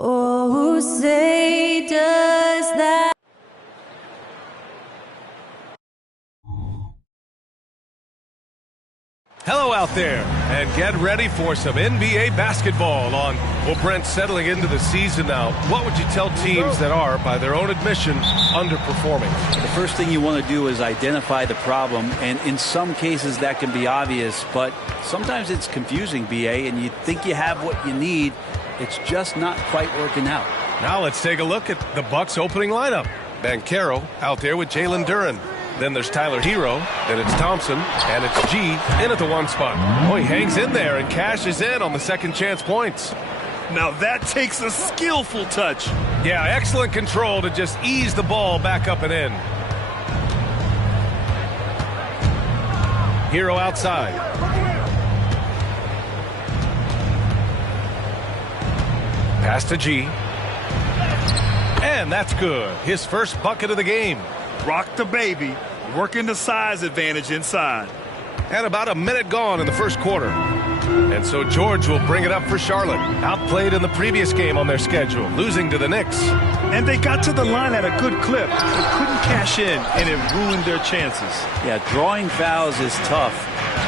Oh, who say does that? Hello out there, and get ready for some NBA basketball on, well, Brent, settling into the season now. What would you tell teams that are, by their own admission, underperforming? The first thing you want to do is identify the problem, and in some cases that can be obvious, but sometimes it's confusing, BA, and you think you have what you need. It's just not quite working out. Now let's take a look at the Bucks' opening lineup. Banchero out there with Jalen Duren. Then there's Tyler Hero, then it's Thompson, and it's G in at the one spot. Oh, he hangs in there and cashes in on the second chance points. Now that takes a skillful touch. Yeah, excellent control to just ease the ball back up and in. Hero outside. Pass to G. And that's good. His first bucket of the game. Rock the baby, working the size advantage inside. And about a minute gone in the first quarter. And so George will bring it up for Charlotte. Outplayed in the previous game on their schedule, losing to the Knicks. And they got to the line at a good clip, but couldn't cash in, and it ruined their chances. Yeah, drawing fouls is tough,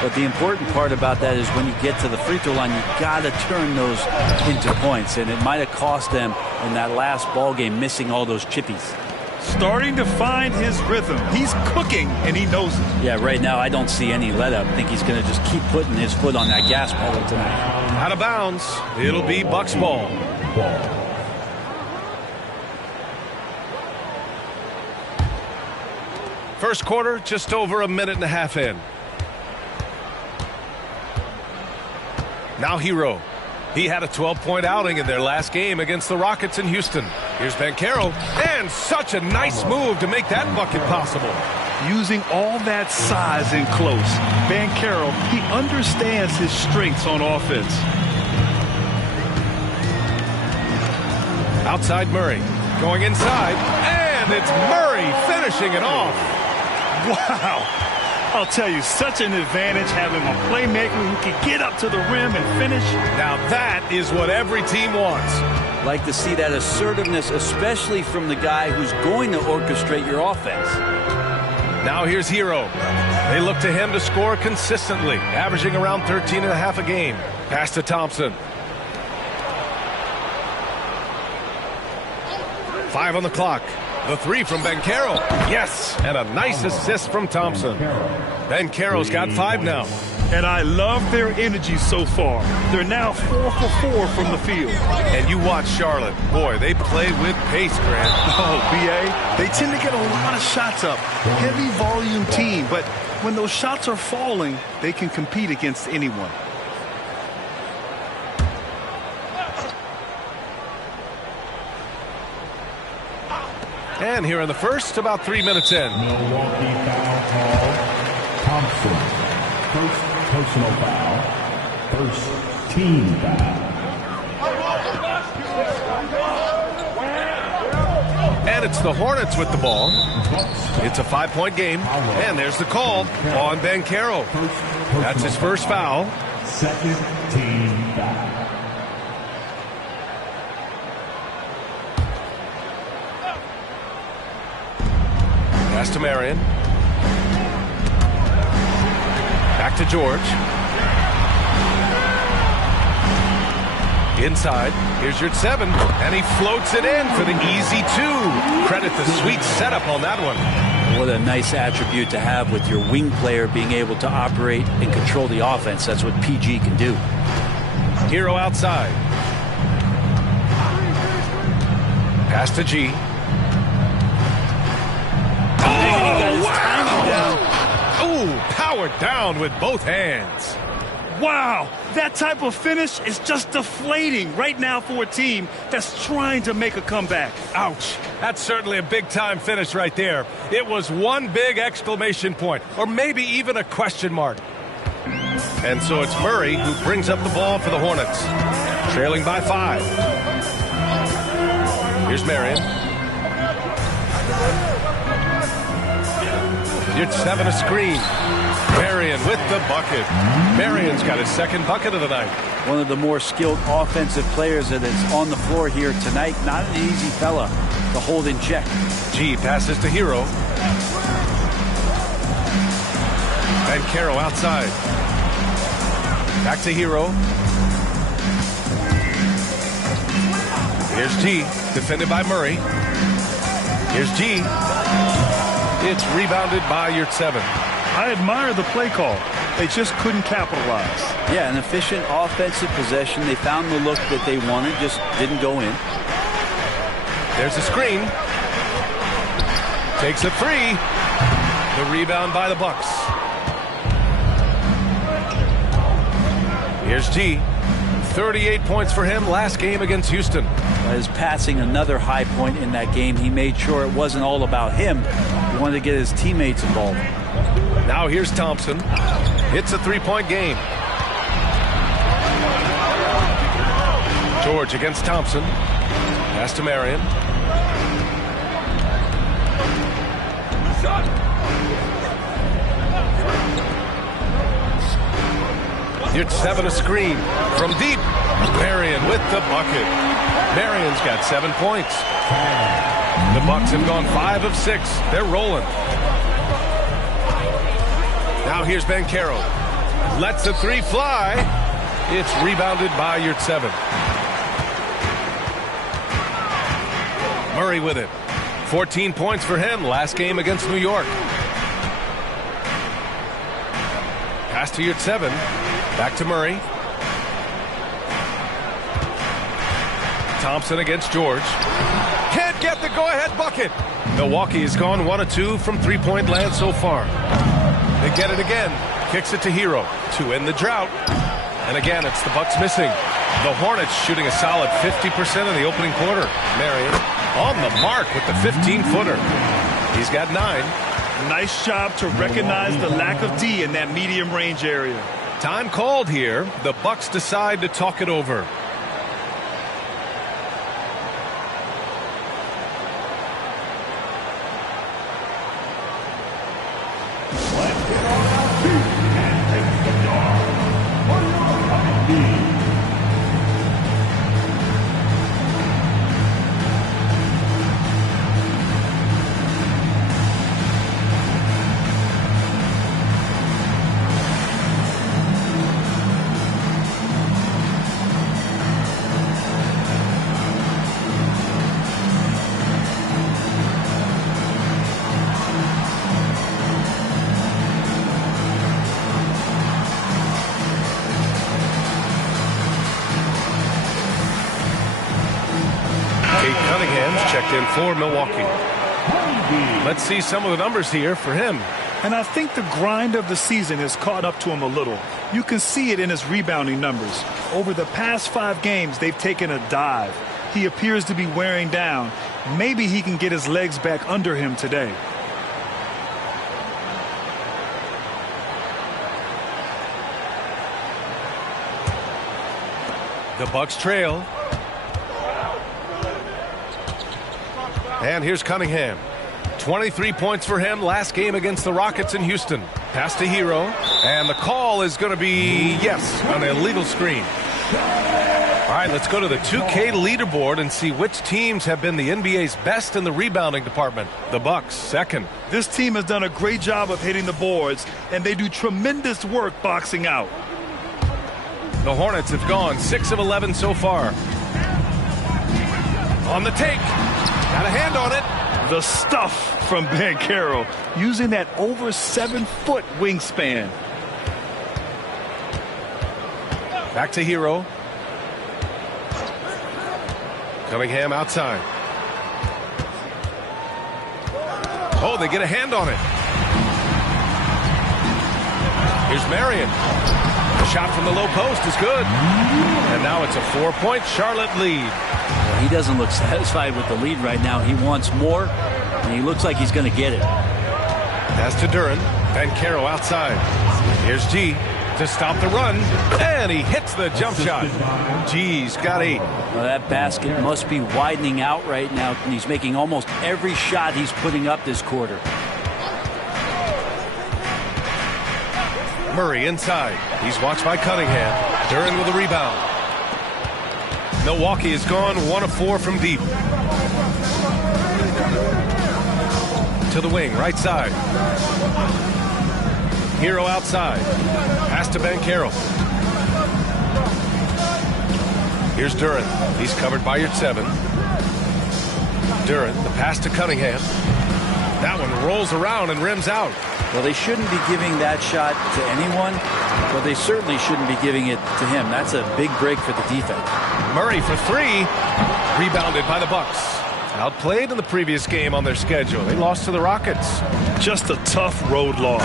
but the important part about that is when you get to the free throw line, you got to turn those into points, and it might have cost them in that last ball game, missing all those chippies. Starting to find his rhythm. He's cooking, and he knows it. Yeah, right now I don't see any let-up. I think he's going to just keep putting his foot on that gas pedal tonight. Out of bounds. It'll be Bucks ball. First quarter, just over a minute and a half in. Now Hero. He had a 12-point outing in their last game against the Rockets in Houston. Here's Banchero, and such a nice move to make that bucket possible. Using all that size in close, Banchero, he understands his strengths on offense. Outside Murray, going inside, and it's Murray finishing it off. Wow. I'll tell you, such an advantage having a playmaker who can get up to the rim and finish. Now that is what every team wants. Like to see that assertiveness, especially from the guy who's going to orchestrate your offense. Now here's Hero. They look to him to score consistently, averaging around 13.5 a game. Pass to Thompson. 5 on the clock. The three from Banchero. Yes, and a nice assist from Thompson. Banchero's got 5 now. And I love their energy so far. They're now 4 for 4 from the field. And you watch Charlotte. Boy, they play with pace, Grant. Oh, B.A., they tend to get a lot of shots up. Heavy volume team, but when those shots are falling, they can compete against anyone. And here in the first, about 3 minutes in. Milwaukee foul called. Thompson. First personal foul. First team foul. And it's the Hornets with the ball. It's a 5-point game. And there's the call on Banchero. That's his first foul. Second team foul. Pass to Marion. Back to George. Inside. Here's your 7. And he floats it in for the easy 2. Credit the sweet setup on that one. What a nice attribute to have with your wing player being able to operate and control the offense. That's what PG can do. Hero outside. Pass to G. Powered down with both hands. Wow, that type of finish is just deflating right now for a team that's trying to make a comeback. Ouch. That's certainly a big-time finish right there. It was one big exclamation point, or maybe even a question mark. And so it's Murray who brings up the ball for the Hornets, trailing by 5. Here's Marion. Here's 7 a screen. Marion with the bucket. Marion's got his second bucket of the night. One of the more skilled offensive players that is on the floor here tonight. Not an easy fella to hold in check. G passes to Hero. And Caro outside. Back to Hero. Here's G, defended by Murray. Here's G. It's rebounded by Yurtseven. I admire the play call. They just couldn't capitalize. Yeah, an efficient offensive possession. They found the look that they wanted, just didn't go in. There's a screen. Takes a three. The rebound by the Bucks. Here's G. 38 points for him last game against Houston. His passing, another high point in that game. He made sure it wasn't all about him. He wanted to get his teammates involved. Now here's Thompson. It's a three-point game. George against Thompson. Pass to Marion. Yurtseven a screen from deep. Marion with the bucket. Marion's got 7 points. The Bucks have gone 5 of 6. They're rolling. Now here's Banchero. Lets the three fly. It's rebounded by Yurtseven. Murray with it. 14 points for him last game against New York. Pass to Yurtseven. Back to Murray. Thompson against George. Can't get the go-ahead bucket. Milwaukee has gone 1 of 2 from three-point land so far. They get it again. Kicks it to Hero to end the drought. And again, it's the Bucks missing. The Hornets shooting a solid 50% in the opening quarter. Marion on the mark with the 15-footer. He's got 9. Nice job to recognize the lack of D in that medium range area. Time called here. The Bucks decide to talk it over. Checked in for Milwaukee. Let's see some of the numbers here for him. And I think the grind of the season has caught up to him a little. You can see it in his rebounding numbers. Over the past 5 games, they've taken a dive. He appears to be wearing down. Maybe he can get his legs back under him today. The Bucks trail. And here's Cunningham. 23 points for him last game against the Rockets in Houston. Pass to Hero. And the call is going to be, yes, an illegal screen. All right, let's go to the 2K leaderboard and see which teams have been the NBA's best in the rebounding department. The Bucks, second. This team has done a great job of hitting the boards, and they do tremendous work boxing out. The Hornets have gone 6 of 11 so far. On the take. Got a hand on it. The stuff from Banchero, using that over 7-foot wingspan. Back to Hero. Cunningham outside. Oh, they get a hand on it. Here's Marion. The shot from the low post is good. And now it's a 4-point Charlotte lead. He doesn't look satisfied with the lead right now. He wants more, and he looks like he's going to get it. Pass to Duran. Banchero outside. Here's G to stop the run, and he hits the jump shot. G's got 8. Well, that basket must be widening out right now, and he's making almost every shot he's putting up this quarter. Murray inside. He's watched by Cunningham. Duren with a rebound. Milwaukee has gone 1 of 4 from deep. To the wing, right side. Hero outside. Pass to Banchero. Here's Duren. He's covered by your 7. Duren, the pass to Cunningham. That one rolls around and rims out. Well, they shouldn't be giving that shot to anyone, but they certainly shouldn't be giving it to him. That's a big break for the defense. Murray for 3. Rebounded by the Bucks. Outplayed in the previous game on their schedule. They lost to the Rockets. Just a tough road loss.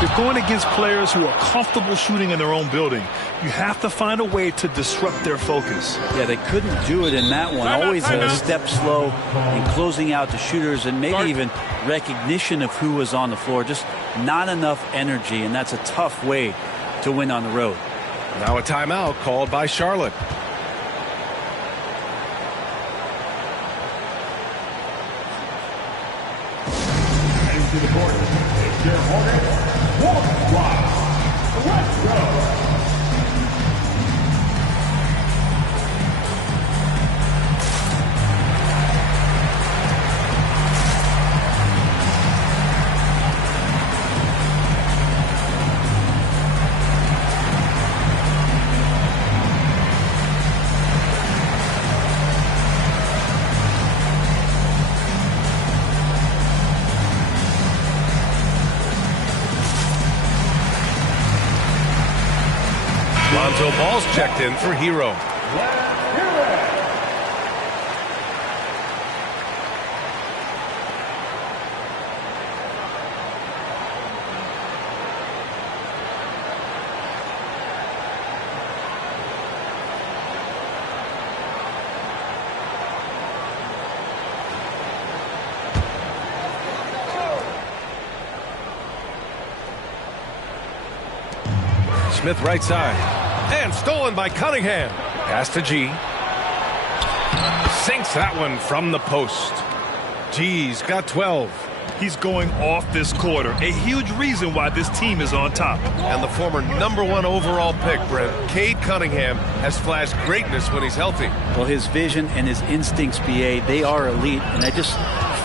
You're going against players who are comfortable shooting in their own building. You have to find a way to disrupt their focus. Yeah, they couldn't do it in that one. Always a step slow in closing out the shooters and maybe even recognition of who was on the floor. Just not enough energy, and that's a tough way to win on the road. Now a timeout called by Charlotte. To the court, it's your Hornets. Warm squad. Let's go. Lonzo Ball's checked in for Hero. Smith right side. And stolen by Cunningham. Pass to G. Sinks that one from the post. G's got 12. He's going off this quarter. A huge reason why this team is on top. And the former #1 overall pick, Brent, Cade Cunningham, has flashed greatness when he's healthy. Well, his vision and his instincts, BA, they are elite. And I just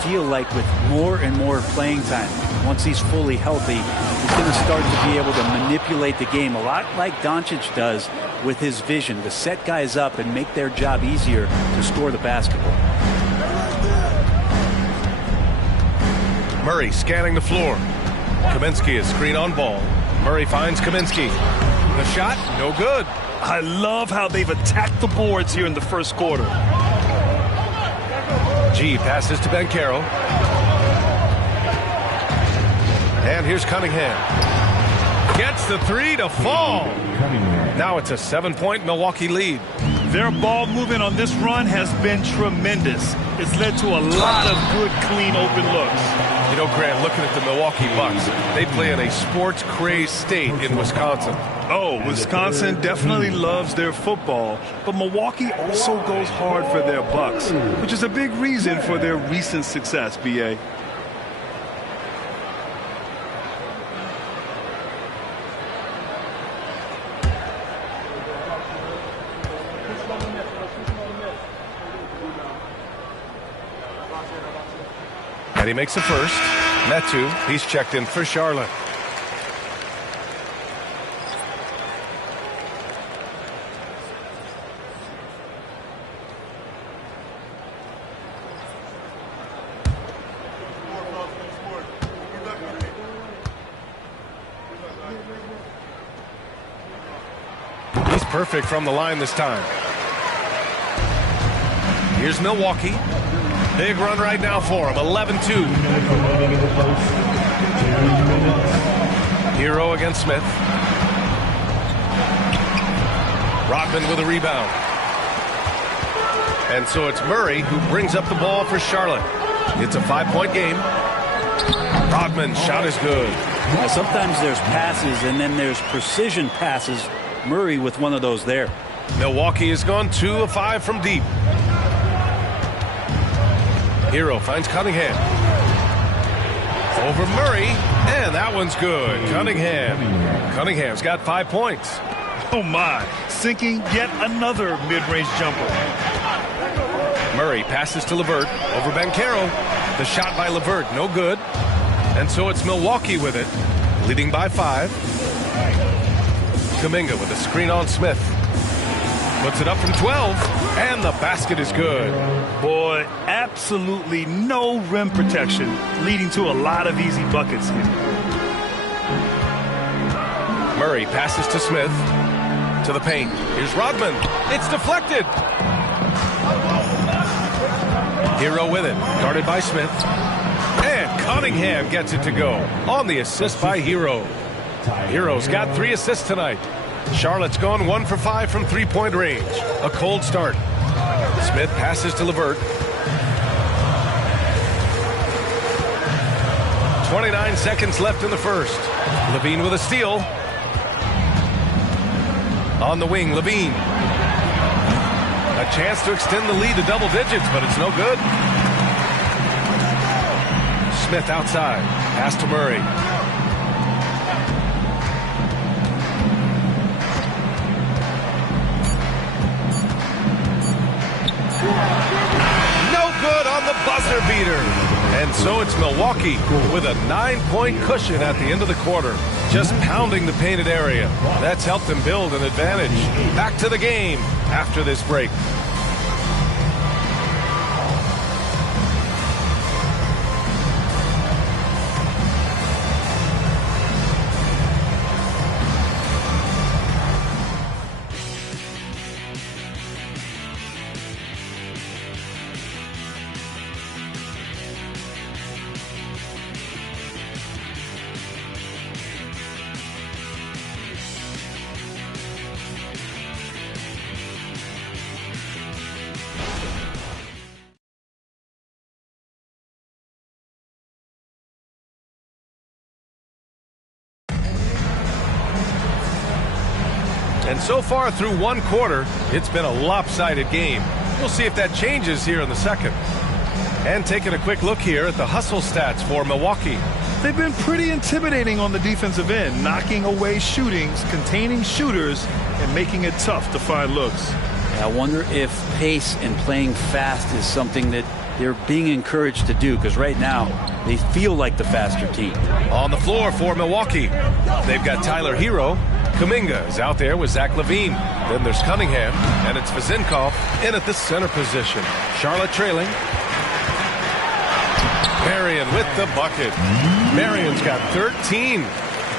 feel like with more and more playing time, once he's fully healthy, he's going to start to be able to manipulate the game a lot like Doncic does with his vision, to set guys up and make their job easier to score the basketball. Murray scanning the floor. Kaminsky is screen on Ball. Murray finds Kaminsky. The shot, no good. I love how they've attacked the boards here in the first quarter. G passes to Banchero. And here's Cunningham. Gets the 3 to fall. Now it's a 7-point Milwaukee lead. Their ball movement on this run has been tremendous. It's led to a lot of good, clean, open looks. You know, Grant, looking at the Milwaukee Bucks, they play in a sports-crazed state in Wisconsin. Oh, Wisconsin definitely loves their football, but Milwaukee also goes hard for their Bucks, which is a big reason for their recent success, B.A. And he makes the first. Metu, he's checked in for Charlotte. He's perfect from the line this time. Here's Milwaukee. Big run right now for him, 11-2. Hero against Smith. Rodman with a rebound. And so it's Murray who brings up the ball for Charlotte. It's a 5-point game. Rodman's shot is good. Now, sometimes there's passes and then there's precision passes. Murray with one of those there. Milwaukee has gone 2 of 5 from deep. Hero finds Cunningham. Over Murray, and that one's good. Cunningham's got 5 points. Oh my, sinking yet another mid-range jumper. Murray passes to LeVert over Banchero. The shot by LeVert, no good. And so it's Milwaukee with it, leading by 5. Kuminga with a screen on Smith. Puts it up from 12, and the basket is good. Boy, absolutely no rim protection, leading to a lot of easy buckets here. Murray passes to Smith. To the paint. Here's Rodman. It's deflected. Hero with it. Guarded by Smith. And Cunningham gets it to go. On the assist by Hero. Hero's got 3 assists tonight. Charlotte's gone 1 for 5 from three-point range. A cold start. Smith passes to LeVert. 29 seconds left in the first. Levine with a steal. On the wing, Levine. A chance to extend the lead to double digits, but it's no good. Smith outside. Pass to Murray. No good on the buzzer beater. And so it's Milwaukee with a 9-point cushion at the end of the quarter. Just pounding the painted area. That's helped them build an advantage. Back to the game after this break. And so far through one quarter, it's been a lopsided game. We'll see if that changes here in the second. And taking a quick look here at the hustle stats for Milwaukee. They've been pretty intimidating on the defensive end, knocking away shootings, containing shooters, and making it tough to find looks. I wonder if pace and playing fast is something that they're being encouraged to do, because right now they feel like the faster team. On the floor for Milwaukee, they've got Tyler Hero. Kuminga is out there with Zach LaVine. Then there's Cunningham, and it's Vezenkov in at the center position. Charlotte trailing. Marion with the bucket. Marion's got 13.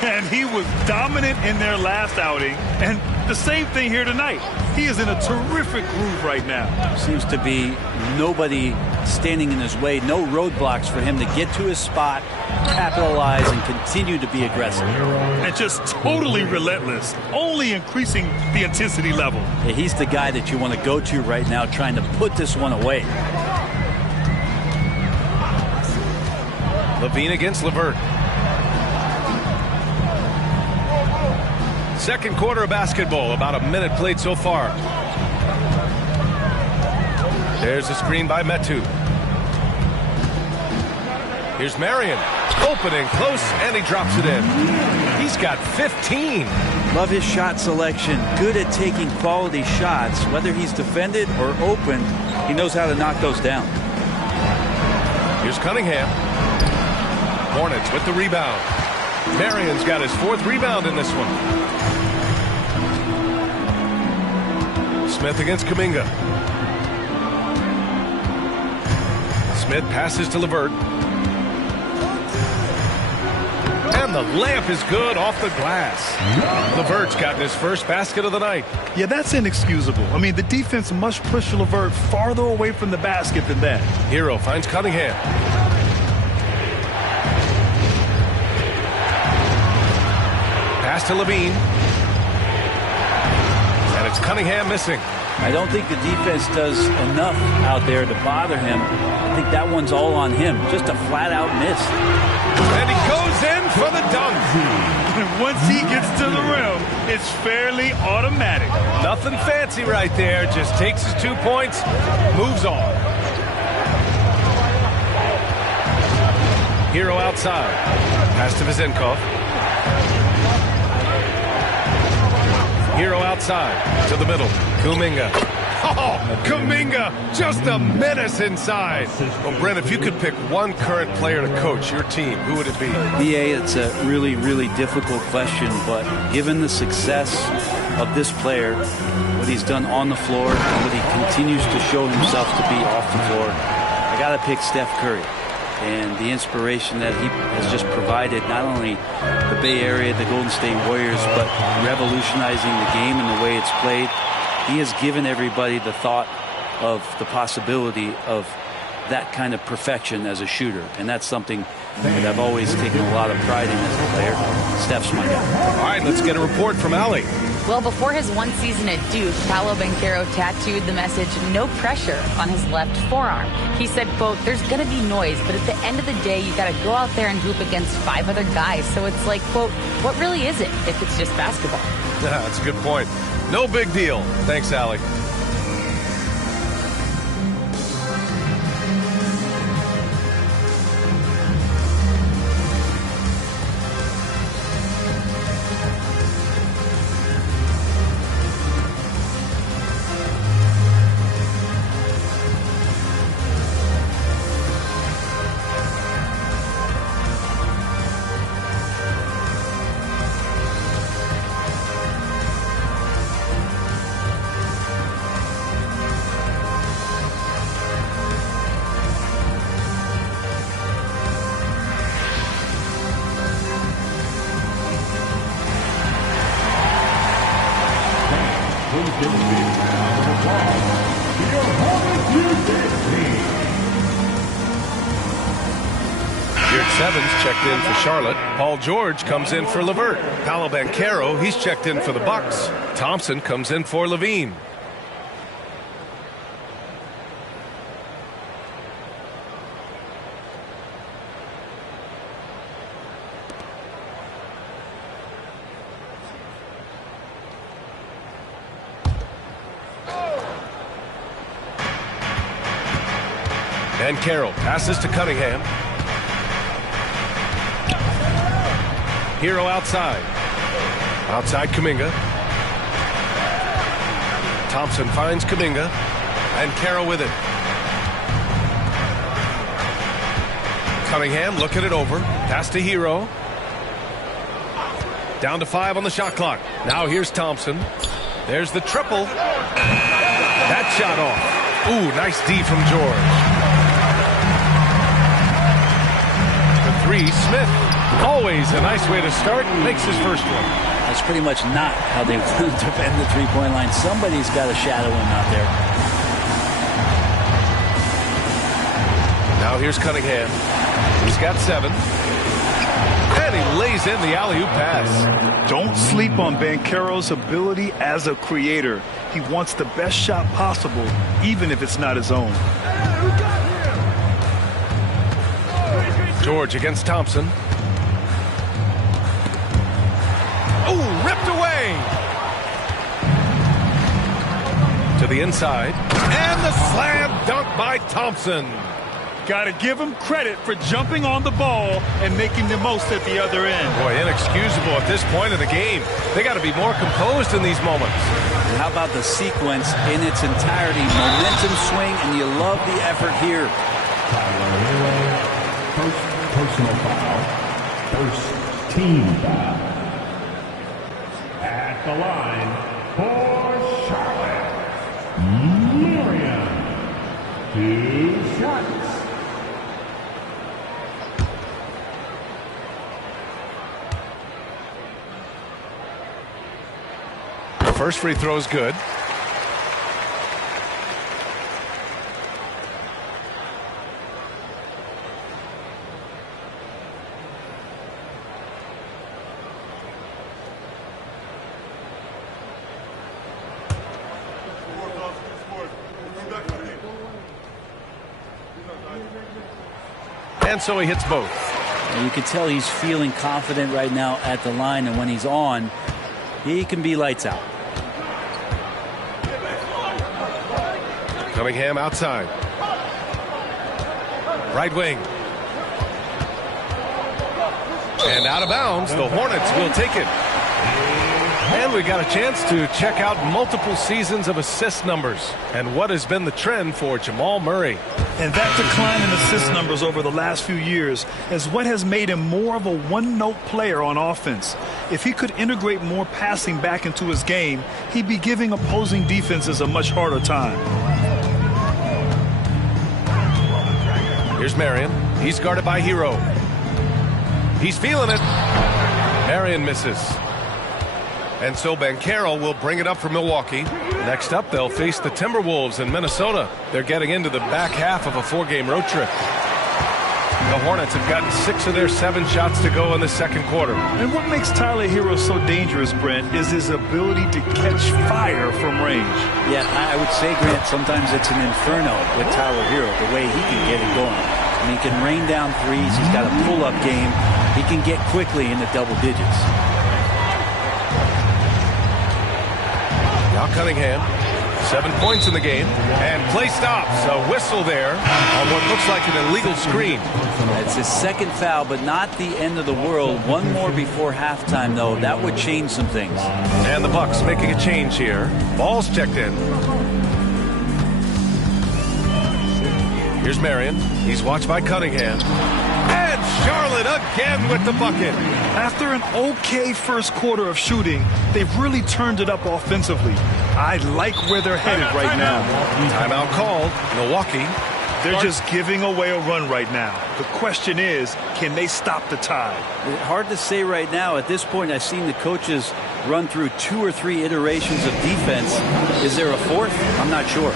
And he was dominant in their last outing. And the same thing here tonight. He is in a terrific groove right now. Seems to be nobody standing in his way. No roadblocks for him to get to his spot, capitalize, and continue to be aggressive. And just totally relentless, only increasing the intensity level. Yeah, he's the guy that you want to go to right now, trying to put this one away. LaVine against LeVert. Second quarter of basketball, about a minute played so far. There's a screen by Metu. Here's Marion. Opening close, and he drops it in. He's got 15. Love his shot selection. Good at taking quality shots. Whether he's defended or open, he knows how to knock those down. Here's Cunningham. Hornets with the rebound. Marion's got his 4th rebound in this one. Smith against Kuminga. Smith passes to LeVert. And the layup is good off the glass. LeVert's gotten his first basket of the night. Yeah, that's inexcusable. I mean, the defense must push LeVert farther away from the basket than that. Hero finds Cunningham. Pass to Levine. And it's Cunningham missing. I don't think the defense does enough out there to bother him. I think that one's all on him. Just a flat-out miss. And he goes in for the dunk. Once he gets to the rim, it's fairly automatic. Nothing fancy right there. Just takes his 2 points, moves on. Hero outside. Pass to Vizenkov. Hero outside to the middle. Kuminga. Oh, Kuminga, just a menace inside. Well, Brent, if you could pick one current player to coach your team, who would it be? BA, it's a really, really difficult question, but given the success of this player, what he's done on the floor, and what he continues to show himself to be off the floor, I got to pick Steph Curry. And the inspiration that he has just provided, not only the Bay Area, the Golden State Warriors, but revolutionizing the game and the way it's played. He has given everybody the thought of the possibility of that kind of perfection as a shooter. And that's something that I've always taken a lot of pride in as a player. Steph's my guy. All right, let's get a report from Allie. Well, before his one season at Duke, Paolo Banchero tattooed the message, "No pressure," on his left forearm. He said, quote, "There's going to be noise, but at the end of the day, you got to go out there and hoop against 5 other guys. So it's like, quote, what really is it if it's just basketball?" Yeah, that's a good point. No big deal. Thanks, Allie. Checked in for Charlotte. Paul George comes in for LeVert. Paolo Banchero, he's checked in for the Bucks. Thompson comes in for Levine. Banchero passes to Cunningham. Hero outside. Outside Kuminga. Thompson finds Kuminga. And Banchero with it. Cunningham looking it over. Pass to Hero. Down to 5 on the shot clock. Now here's Thompson. There's the triple. That shot off. Ooh, nice D from George. The 3, Smith. Always a nice way to start. Makes his first one. That's pretty much not how they want to defend the three-point line. Somebody's got to shadow him out there. Now here's Cunningham. He's got 7. And he lays in the alley-oop pass. Don't sleep on Banchero's ability as a creator. He wants the best shot possible, even if it's not his own. George against Thompson. Oh, ripped away. To the inside. And the slam dunk by Thompson. Got to give him credit for jumping on the ball and making the most at the other end. Boy, inexcusable at this point of the game. They got to be more composed in these moments. And how about the sequence in its entirety? Momentum swing, and you love the effort here. First personal foul. First team foul. At the line for Charlotte, Miriam. 2 shots. First free throw is good. And so he hits both. And you can tell he's feeling confident right now at the line, and when he's on, he can be lights out. Cunningham outside. Right wing. And out of bounds, the Hornets will take it. And we got a chance to check out multiple seasons of assist numbers and what has been the trend for Jamal Murray. And that decline in assist numbers over the last few years is what has made him more of a one-note player on offense. If he could integrate more passing back into his game, he'd be giving opposing defenses a much harder time. Here's Marion. He's guarded by Hero. He's feeling it. Marion misses. And so Banchero will bring it up for Milwaukee. Next up, they'll face the Timberwolves in Minnesota. They're getting into the back half of a 4-game road trip. The Hornets have gotten 6 of their 7 shots to go in the second quarter. And what makes Tyler Hero so dangerous, Brent, is his ability to catch fire from range. Yeah, I would say, Grant, sometimes it's an inferno with Tyler Hero, the way he can get it going. I mean, he can rain down threes. He's got a pull-up game. He can get quickly into double digits. Now Cunningham, 7 points in the game, and play stops. A whistle there on what looks like an illegal screen. It's his second foul, but not the end of the world. One more before halftime, though. That would change some things. And the Bucks making a change here. Ball's checked in. Here's Marion. He's watched by Cunningham. And Charlotte again with the bucket. After an okay first quarter of shooting, they've really turned it up offensively. I like where they're headed right now. Timeout called. Milwaukee. They're just giving away a run right now. The question is, can they stop the tide? Hard to say right now. At this point, I've seen the coaches run through 2 or 3 iterations of defense. Is there a fourth? I'm not sure.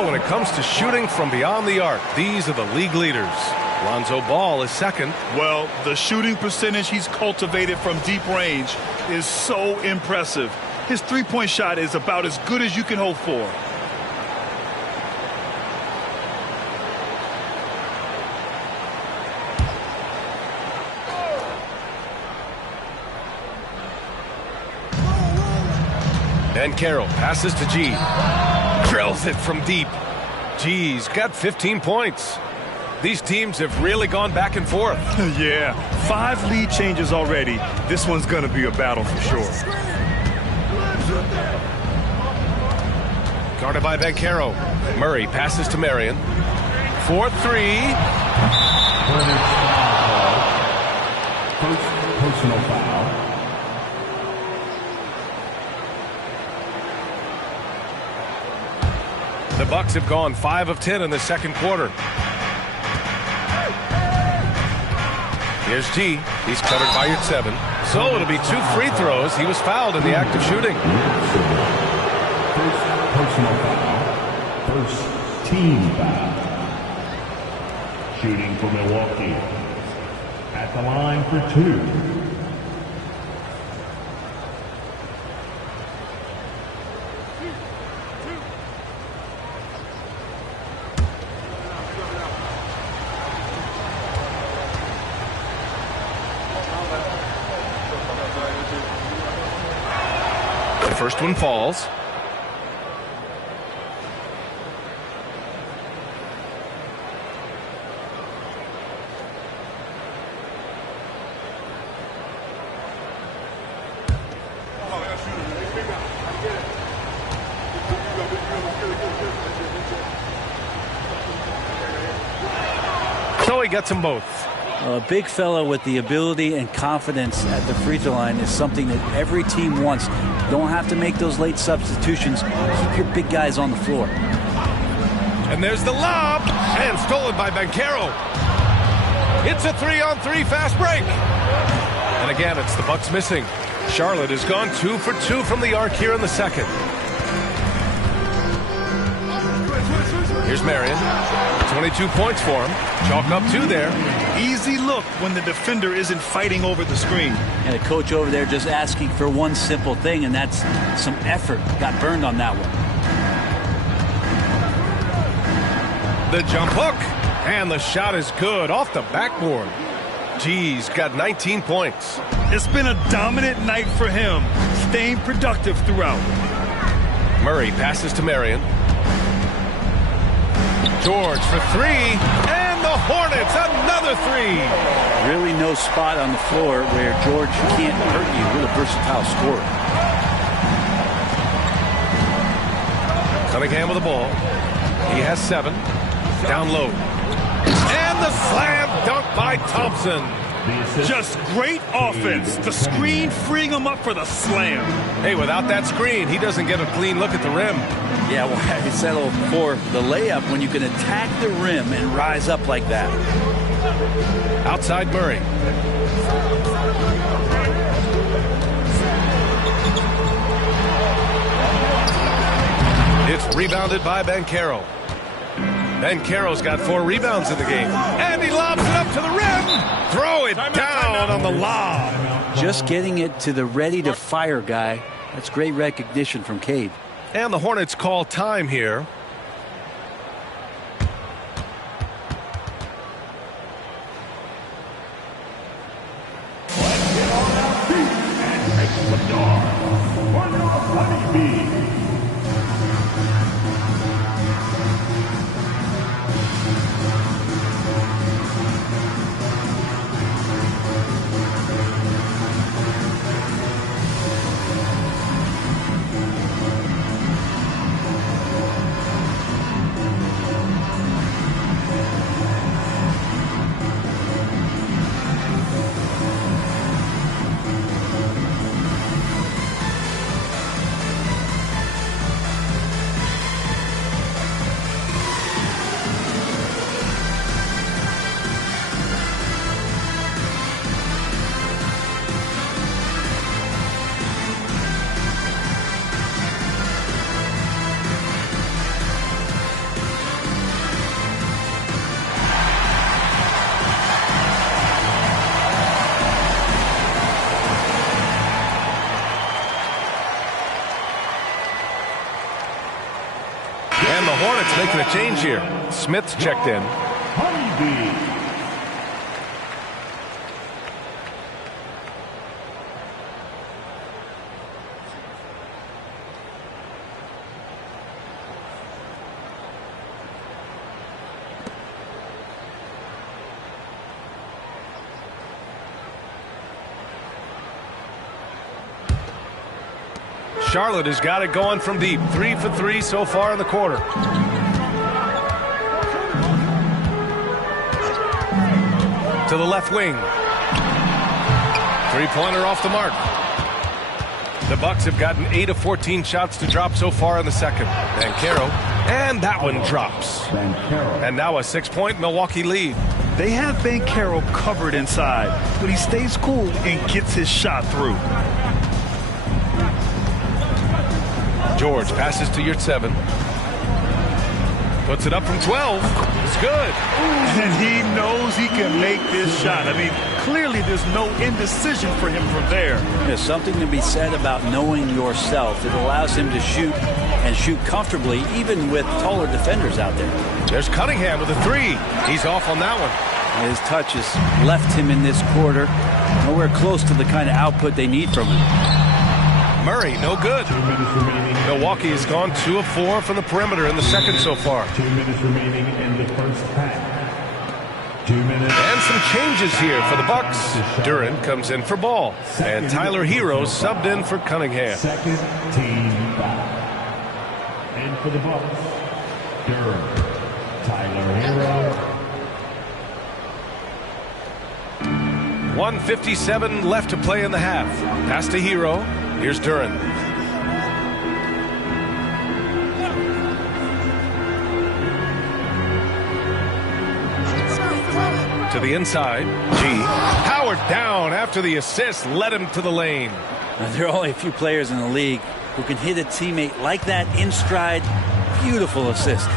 When it comes to shooting from beyond the arc, these are the league leaders. Lonzo Ball is second. Well, the shooting percentage he's cultivated from deep range is so impressive. His three-point shot is about as good as you can hope for. And Carroll passes to G. Drills it from deep. G's got 15 points. These teams have really gone back and forth. Yeah, 5 lead changes already. This one's going to be a battle for sure. Guarded by Banchero. Murray passes to Marion. 4-3. First personal foul. The Bucks have gone 5 of 10 in the second quarter. Here's G. He's covered by Yurtseven. So it'll be 2 free throws. He was fouled in the act of shooting. First personal foul. First team foul. Shooting for Milwaukee. At the line for 2. First one falls. he gets them both. A big fella with the ability and confidence at the free throw line is something that every team wants. Don't have to make those late substitutions. Keep your big guys on the floor. And there's the lob, and stolen by Banchero. It's a 3-on-3 fast break. And again, it's the Bucks missing. Charlotte has gone 2 for 2 from the arc here in the second. Here's Marion. 22 points for him. Chalk up 2 there. Easy look when the defender isn't fighting over the screen. And a coach over there just asking for one simple thing, and that's some effort. Got burned on that one. The jump hook. And the shot is good off the backboard. G's got 19 points. It's been a dominant night for him, staying productive throughout. Murray passes to Marion. George for 3, and the Hornets another 3. Really no spot on the floor where George can't hurt you with a versatile scorer. Cunningham with the ball. He has 7. Down low. And the slam dunk by Thompson. Just great offense. The screen freeing him up for the slam. Hey, without that screen, he doesn't get a clean look at the rim. Yeah, well, I settled for the layup when you can attack the rim and rise up like that. Outside Murray. It's rebounded by Banchero. Banchero's got 4 rebounds in the game. And he lobs it up to the rim. Throw it down on the lob. Just getting it to the ready-to-fire guy. That's great recognition from Cade. And the Hornets call time here. Let's get on our feet and make some noise for your honeybee. And the Hornets making a change here. Smith's checked in. Honeybee. Charlotte has got it going from deep. 3 for 3 so far in the quarter. To the left wing. 3-pointer off the mark. The Bucks have gotten 8 of 14 shots to drop so far in the second. Banchero, and that one drops. And now a 6-point Milwaukee lead. They have Banchero covered inside, but he stays cool and gets his shot through. George passes to Yurtseven. Puts it up from 12. It's good. And he knows he can make this shot. I mean, clearly there's no indecision for him from there. There's something to be said about knowing yourself. It allows him to shoot and shoot comfortably, even with taller defenders out there. There's Cunningham with a 3. He's off on that one. His touch has left him in this quarter. Nowhere close to the kind of output they need from him. Murray, no good. 2 minutes remaining. Milwaukee has gone 2 of 4 from the perimeter in the second so far. 2 minutes remaining in the first half. 2 minutes. And some changes here for the Bucks. Duran comes in for Ball. And Tyler Hero subbed in for Cunningham. Second team foul. And for the Bucks, Durham, Tyler Hero. 1:57 left to play in the half. Pass to Hero. Here's Duren. To the inside. G. Powered down after the assist led him to the lane. Now, there are only a few players in the league who can hit a teammate like that in stride. Beautiful assist.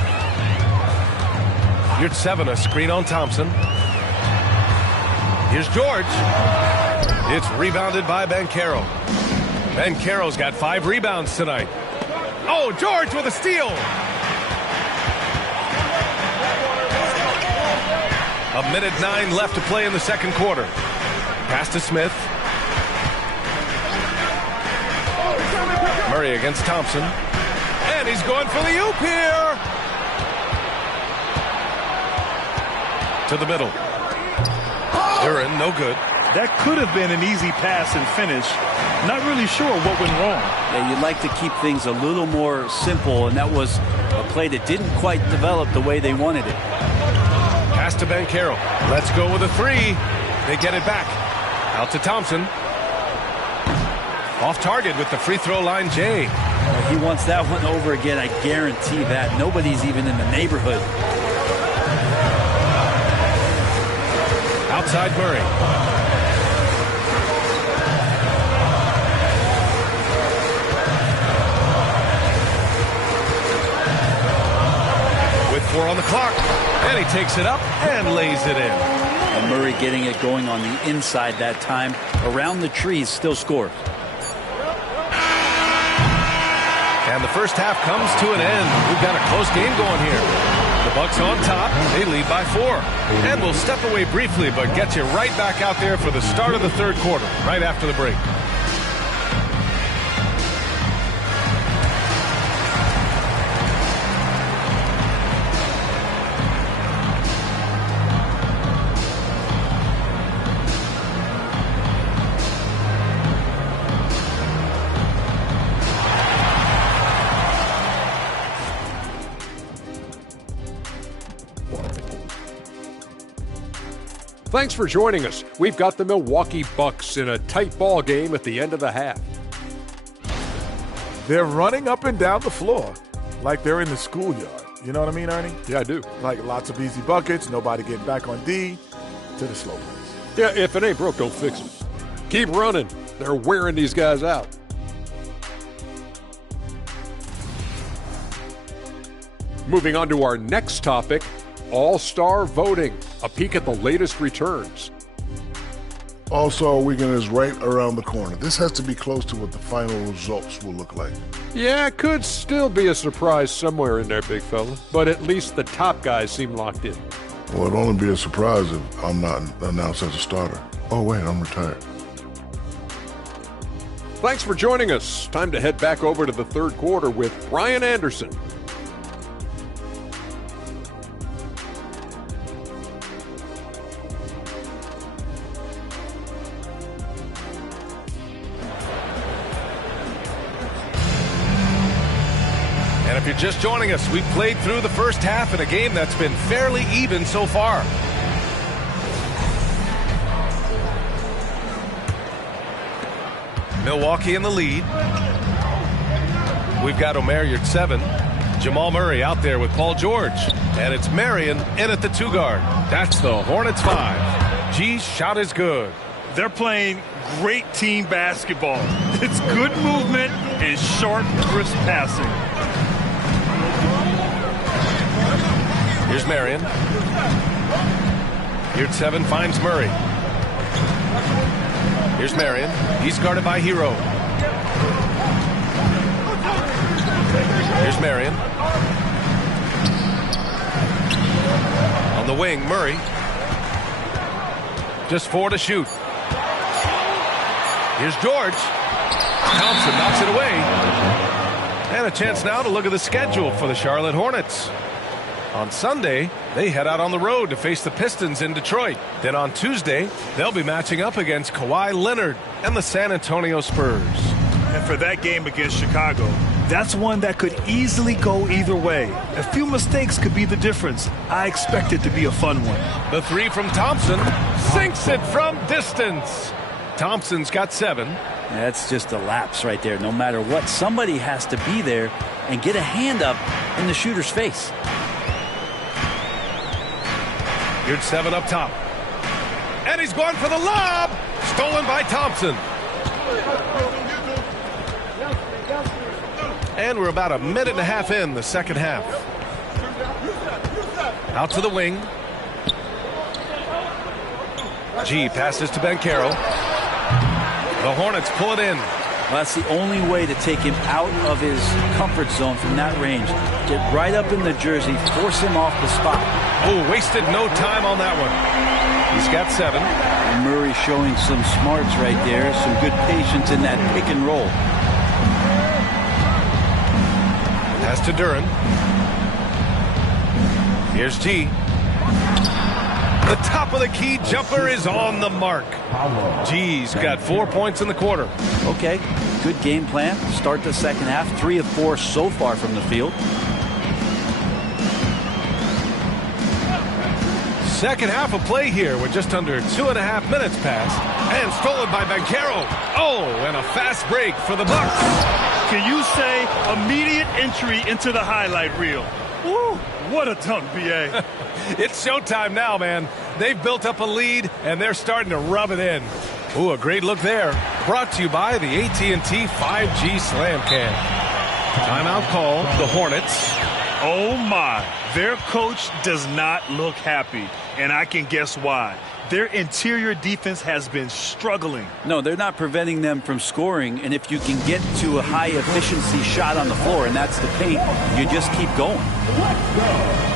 Here's 7, a screen on Thompson. Here's George. It's rebounded by Banchero. Banchero's got 5 rebounds tonight. Oh, George with a steal. A minute 9 left to play in the second quarter. Pass to Smith. Murray against Thompson. And he's going for the oop here. To the middle. Duren, no good. That could have been an easy pass and finish. Not really sure what went wrong. Yeah, you'd like to keep things a little more simple, and that was a play that didn't quite develop the way they wanted it. Pass to Banchero. Let's go with a 3. They get it back. Out to Thompson. Off target with the free throw line, Jay. He wants that one over again, I guarantee that. Nobody's even in the neighborhood. Outside Murray. With 4 on the clock. And he takes it up and lays it in. And Murray getting it going on the inside that time. Around the trees, still scores. And the first half comes to an end. We've got a close game going here. The Bucks on top. They lead by 4. And we'll step away briefly, but get you right back out there for the start of the third quarter, right after the break. Thanks for joining us. We've got the Milwaukee Bucks in a tight ball game at the end of the half. They're running up and down the floor like they're in the schoolyard. You know what I mean, Ernie? Yeah, I do. Like lots of easy buckets, nobody getting back on D, to the slow plays. Yeah, if it ain't broke, don't fix it. Keep running. They're wearing these guys out. Moving on to our next topic, All-Star voting. A peek at the latest returns. All-Star Weekend is right around the corner. This has to be close to what the final results will look like. Yeah, it could still be a surprise somewhere in there, big fella. But at least the top guys seem locked in. Well, it'd only be a surprise if I'm not announced as a starter. Oh, wait, I'm retired. Thanks for joining us. Time to head back over to the third quarter with Brian Anderson. And if you're just joining us, we've played through the first half in a game that's been fairly even so far. Milwaukee in the lead. We've got Omer Yurtseven. Jamal Murray out there with Paul George. And it's Marion in at the 2 guard. That's the Hornets 5. G's shot is good. They're playing great team basketball. It's good movement and sharp, crisp passing. Here's Marion. Yurtseven finds Murray. Here's Marion. He's guarded by Hero. Here's Marion. On the wing, Murray. Just 4 to shoot. Here's George. Thompson knocks it away. And a chance now to look at the schedule for the Charlotte Hornets. On Sunday, they head out on the road to face the Pistons in Detroit. Then on Tuesday, they'll be matching up against Kawhi Leonard and the San Antonio Spurs. And for that game against Chicago, That's one that could easily go either way. A few mistakes could be the difference. I expect it to be a fun one. The three from Thompson sinks it from distance. Thompson's got 7. That's just a lapse right there. No matter what, somebody has to be there and get a hand up in the shooter's face. Here's 7 up top. And he's going for the lob. Stolen by Thompson. And we're about a minute and a half in the second half. Out to the wing. G passes to Banchero. The Hornets pull it in. Well, that's the only way to take him out of his comfort zone from that range. Get right up in the jersey, force him off the spot. Oh, wasted no time on that one. He's got 7. And Murray showing some smarts right there, some good patience in that pick and roll. Pass to Duren. Here's G. The top of the key jumper is on the mark. G's got 4 points in the quarter. Okay, good game plan. Start the second half. 3 of 4 so far from the field. Second half of play here with just under 2.5 minutes passed. And stolen by Banchero. Oh, and a fast break for the Bucks. Can you say immediate entry into the highlight reel? Woo, what a dunk, B.A. It's showtime now, man. They've built up a lead, and they're starting to rub it in. Ooh, a great look there. Brought to you by the AT&T 5G Slam Cam. Timeout call, the Hornets. Oh, my. Their coach does not look happy, and I can guess why. Their interior defense has been struggling. No, they're not preventing them from scoring, and if you can get to a high-efficiency shot on the floor, and that's the paint, you just keep going. Let's go.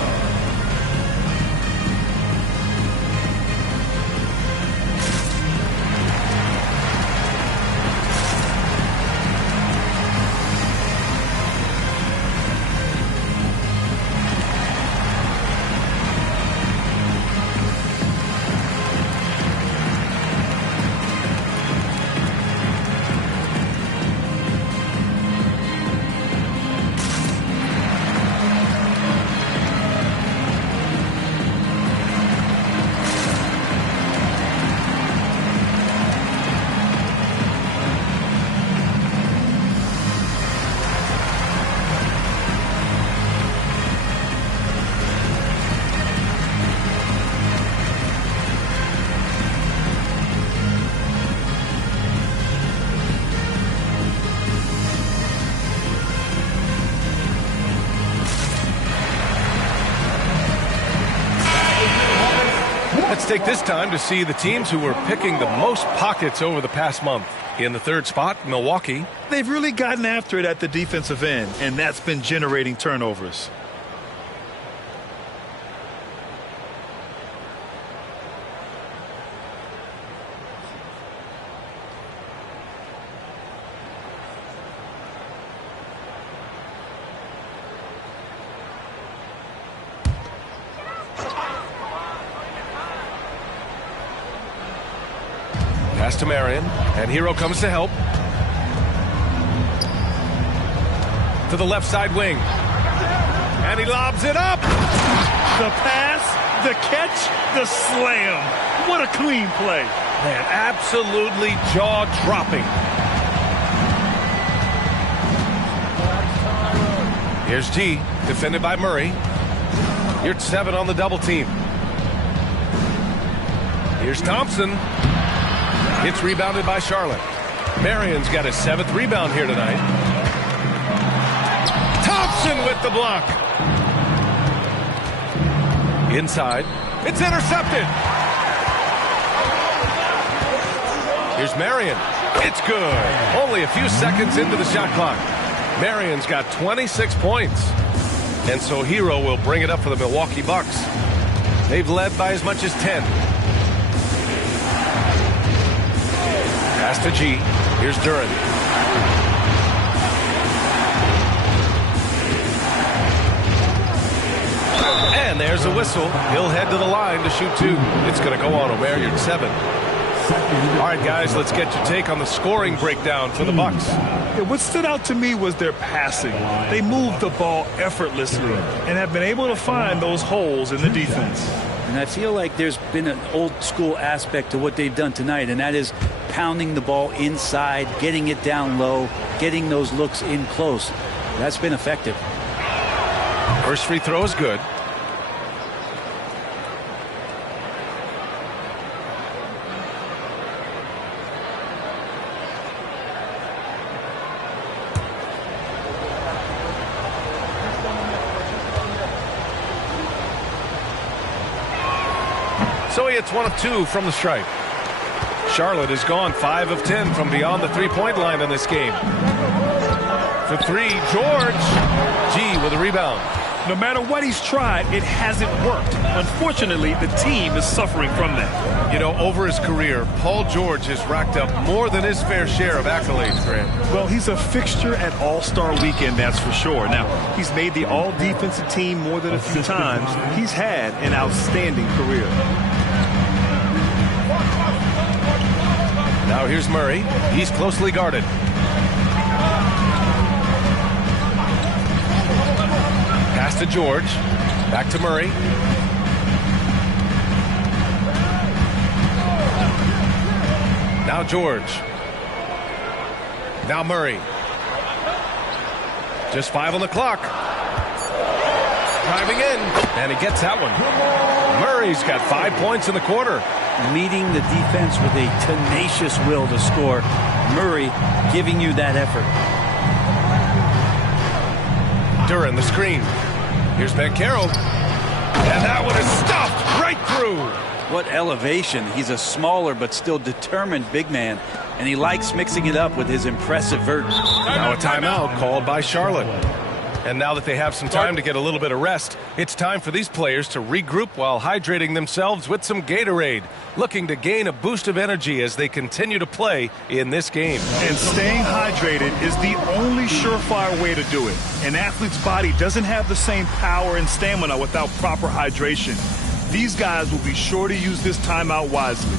Let's take this time to see the teams who were picking the most pockets over the past month. In the third spot, Milwaukee. They've really gotten after it at the defensive end, and that's been generating turnovers. Pass to Marion, and Hero comes to help. To the left side wing. And he lobs it up! The pass, the catch, the slam. What a clean play. Man, absolutely jaw-dropping. Here's G, defended by Murray. Here's 7 on the double team. Here's Thompson. It's rebounded by Charlotte. Marion's got his 7th rebound here tonight. Thompson with the block. Inside. It's intercepted. Here's Marion. It's good. Only a few seconds into the shot clock. Marion's got 26 points. And so Hero will bring it up for the Milwaukee Bucks. They've led by as much as 10. Pass to G. Here's Duren. And there's a whistle. He'll head to the line to shoot 2. It's going to go on a Warrior 7. All right, guys, let's get your take on the scoring breakdown for the Bucks. Yeah, what stood out to me was their passing. They moved the ball effortlessly and have been able to find those holes in the defense. And I feel like there's been an old school aspect to what they've done tonight, and that is pounding the ball inside, getting it down low, getting those looks in close. That's been effective. First free throw is good. So he hits 1 of 2 from the stripe. Charlotte has gone 5 of 10 from beyond the three-point line in this game. For 3, George. G with a rebound. No matter what he's tried, it hasn't worked. Unfortunately, the team is suffering from that. You know, over his career, Paul George has racked up more than his fair share of accolades, Grant. Well, he's a fixture at All-Star Weekend, that's for sure. Now, he's made the all-defensive team more than a few times. He's had an outstanding career. Now here's Murray. He's closely guarded. Pass to George. Back to Murray. Now George. Now Murray. Just 5 on the clock. Driving in. And he gets that one. Murray's got 5 points in the quarter. Leading the defense with a tenacious will to score. Murray giving you that effort. Duran, the screen. Here's Banchero. And that one is stuffed right through. What elevation. He's a smaller but still determined big man, and he likes mixing it up with his impressive vert. Now a timeout called by Charlotte. And now that they have some time to get a little bit of rest, it's time for these players to regroup while hydrating themselves with some Gatorade, looking to gain a boost of energy as they continue to play in this game. And staying hydrated is the only surefire way to do it. An athlete's body doesn't have the same power and stamina without proper hydration. These guys will be sure to use this timeout wisely.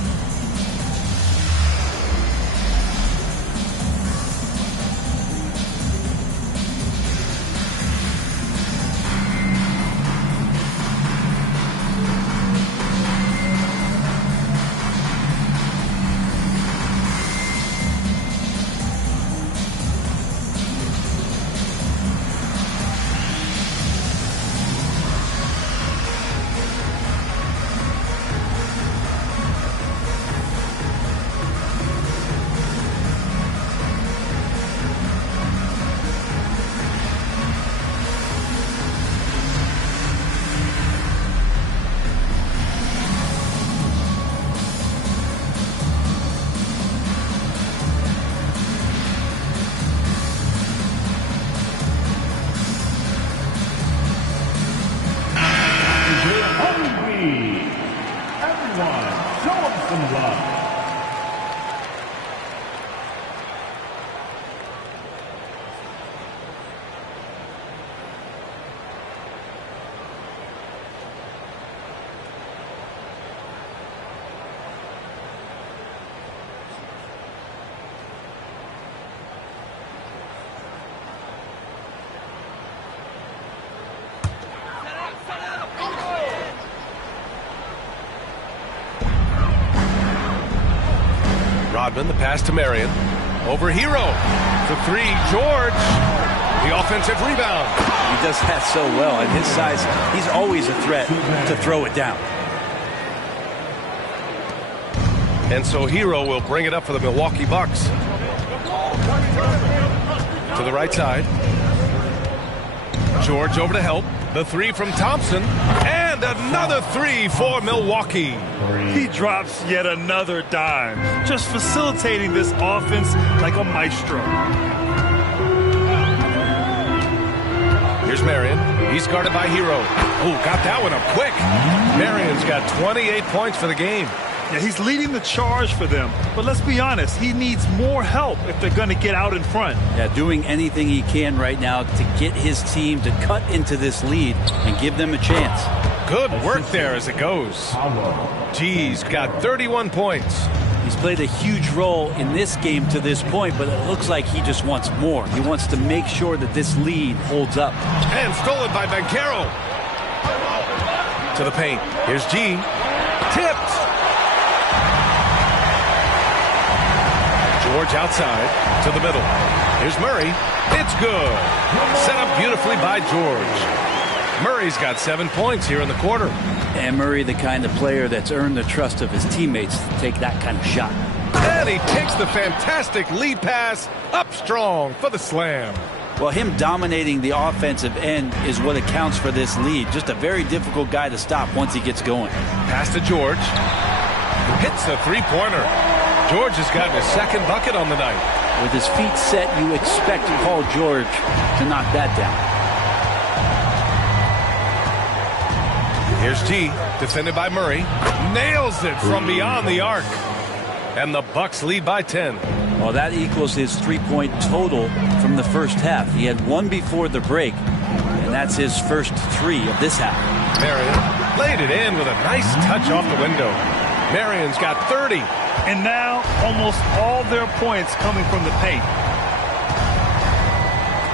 Rodman, the pass to Marion. Over Hero. For 3, George. The offensive rebound. He does that so well. At his size, he's always a threat to throw it down. And so Hero will bring it up for the Milwaukee Bucks. To the right side. George over to help. The 3 from Thompson. And another 3 for Milwaukee. He drops yet another dime, just facilitating this offense like a maestro. Here's Marion. He's guarded by Hero. Oh, got that one up quick. Marion's got 28 points for the game. Yeah, he's leading the charge for them, but let's be honest, he needs more help if they're going to get out in front. Yeah, doing anything he can right now to get his team to cut into this lead and give them a chance. Good work there as it goes. G's got 31 points. He's played a huge role in this game to this point, but it looks like he just wants more. He wants to make sure that this lead holds up. And stolen by Banchero. To the paint. Here's G. Tipped. George outside to the middle. Here's Murray. It's good. Set up beautifully by George. Murray's got 7 points here in the quarter. And Murray, the kind of player that's earned the trust of his teammates to take that kind of shot. And he takes the fantastic lead pass up strong for the slam. Well, him dominating the offensive end is what accounts for this lead. Just a very difficult guy to stop once he gets going. Pass to George. Hits the three-pointer. George has gotten his second bucket on the night. With his feet set, you expect Paul George to knock that down. Here's G, defended by Murray. Nails it from beyond the arc. And the Bucks lead by 10. Well, that equals his three-point total from the first half. He had one before the break, and that's his first three of this half. Marion laid it in with a nice touch off the window. Marion's got 30. And now almost all their points coming from the paint.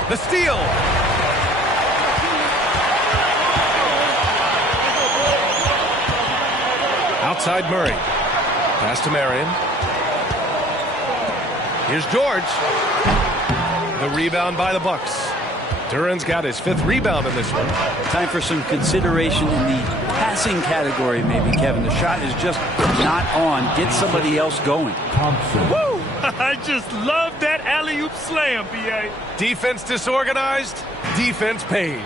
The steal. Outside Murray. Pass to Marion. Here's George. The rebound by the Bucks. Duran's got his 5th rebound in this one. Time for some consideration in the passing category, maybe, Kevin. The shot is just not on. Get somebody else going. Woo! I just love that alley-oop slam, B.A. Defense disorganized. Defense pays.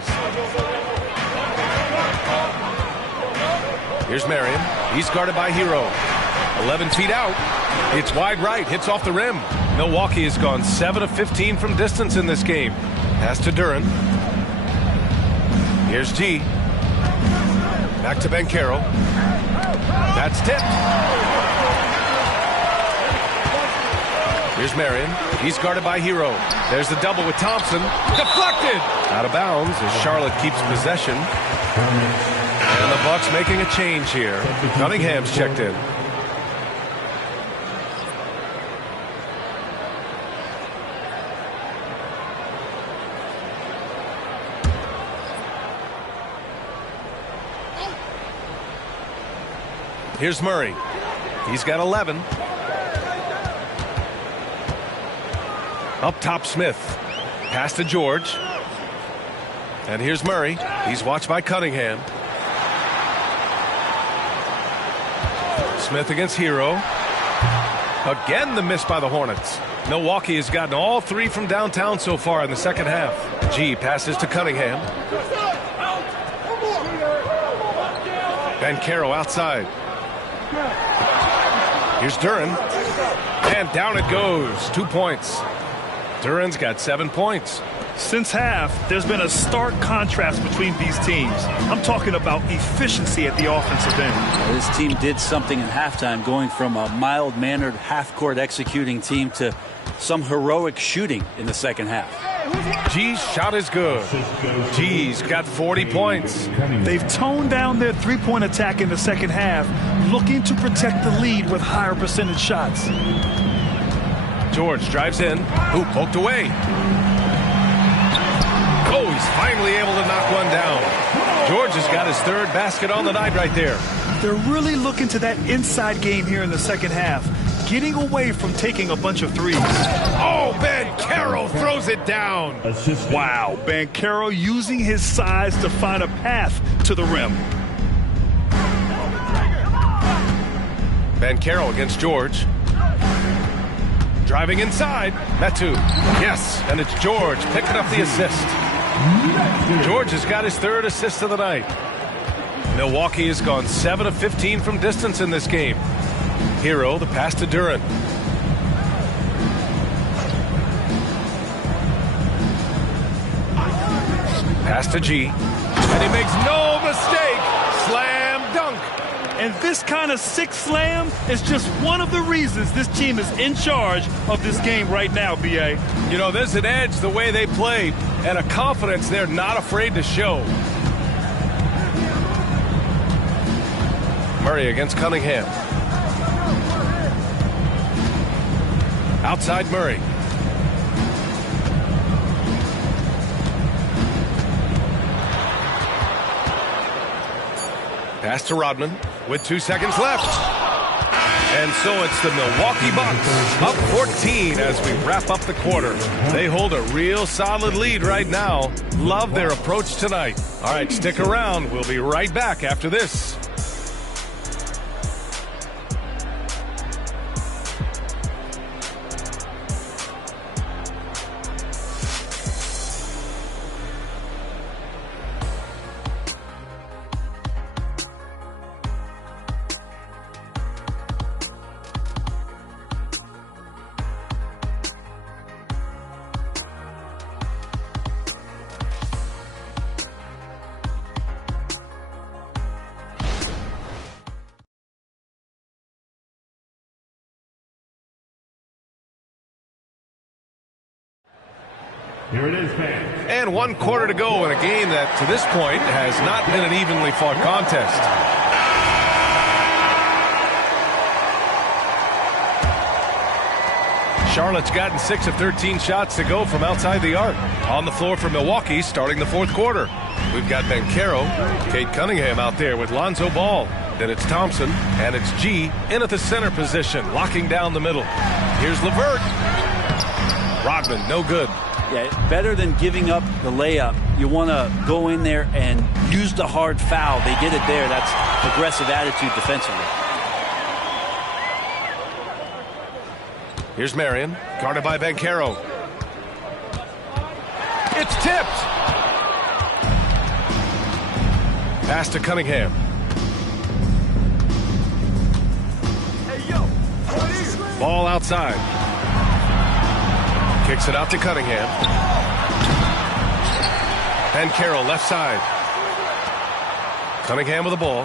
Here's Marion. He's guarded by Hero. 11 feet out. It's wide right. Hits off the rim. Milwaukee has gone 7 of 15 from distance in this game. Pass to Duran. Here's G. Back to Banchero. That's tipped. Here's Marion. He's guarded by Hero. There's the double with Thompson. Deflected. Out of bounds as Charlotte keeps possession. And the Bucks making a change here. Cunningham's checked in. Here's Murray. He's got 11. Up top, Smith. Pass to George. And here's Murray. He's watched by Cunningham. Smith against Hero. Again, the miss by the Hornets. Milwaukee has gotten all 3 from downtown so far in the second half. G passes to Cunningham. Banchero outside. Here's Duran. And down it goes. 2 points. Duran's got 7 points. Since half, there's been a stark contrast between these teams. I'm talking about efficiency at the offensive end. This team did something in halftime, going from a mild-mannered half-court executing team to some heroic shooting in the second half. G's shot is good. G's got 40 points. They've toned down their three-point attack in the second half, looking to protect the lead with higher percentage shots. George drives in. Who poked away? Oh, he's finally able to knock one down. George has got his 3rd basket on the night right there. They're really looking to that inside game here in the second half, getting away from taking a bunch of threes. Oh, Banchero throws it down. Wow, Banchero using his size to find a path to the rim. Banchero against George. Driving inside. Metu. Yes, and it's George picking up the assist. George has got his 3rd assist of the night. Milwaukee has gone 7 of 15 from distance in this game. Hero, the pass to Duran. Pass to G. And he makes no mistake. Slam dunk. And this kind of sick slam is just one of the reasons this team is in charge of this game right now, B.A. You know, there's an edge the way they play and a confidence they're not afraid to show. Murray against Cunningham. Outside Murray. Pass to Rodman with 2 seconds left. And so it's the Milwaukee Bucks up 14 as we wrap up the quarter. They hold a real solid lead right now. Love their approach tonight. All right, stick around. We'll be right back after this. Here it is, fans. And 1 quarter to go in a game that, to this point, has not been an evenly fought contest. Charlotte's gotten 6 of 13 shots to go from outside the arc. On the floor for Milwaukee, starting the 4th quarter. We've got Banchero, Kate Cunningham out there with Lonzo Ball. Then it's Thompson, and it's G in at the center position, locking down the middle. Here's LeVert. Rodman, no good. Yeah, better than giving up the layup. You want to go in there and use the hard foul. They did it there. That's aggressive attitude defensively. Here's Marion, guarded by Banchero. It's tipped. Pass to Cunningham. Ball outside. Kicks it out to Cunningham. Banchero left side. Cunningham with the ball.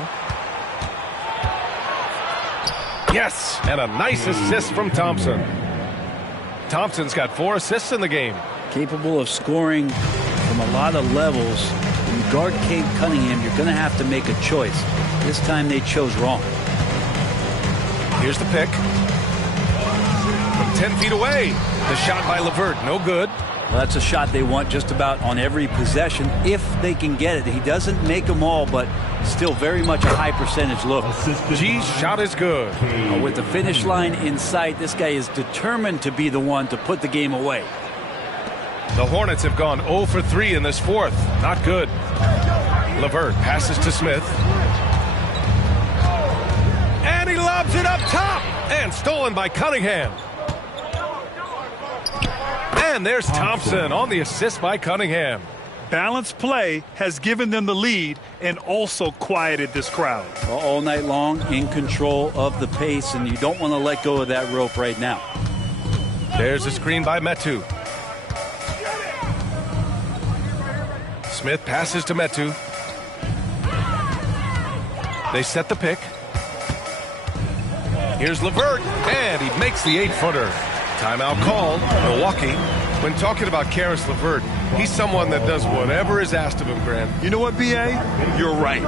Yes, and a nice assist from Thompson. Thompson's got 4 assists in the game. Capable of scoring from a lot of levels. When you guard Kate Cunningham, you're going to have to make a choice. This time they chose wrong. Here's the pick. From 10 feet away. The shot by LeVert, no good. Well, that's a shot they want just about on every possession if they can get it. He doesn't make them all, but still very much a high percentage look. G's shot is good. With the finish line in sight, this guy is determined to be the one to put the game away. The Hornets have gone 0 for 3 in this 4th. Not good. LeVert passes to Smith. And he lobs it up top. And stolen by Cunningham. And there's Thompson on the assist by Cunningham. Balanced play has given them the lead and also quieted this crowd. All night long, in control of the pace, and you don't want to let go of that rope right now. There's a screen by Metu. Smith passes to Metu. They set the pick. Here's LeVert, and he makes the 8-footer. Timeout called, Milwaukee. When talking about Karis LeVert, he's someone that does whatever is asked of him, Grant. You know what, B.A.? You're right.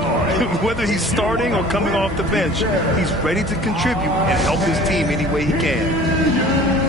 Whether he's starting or coming off the bench, he's ready to contribute and help his team any way he can.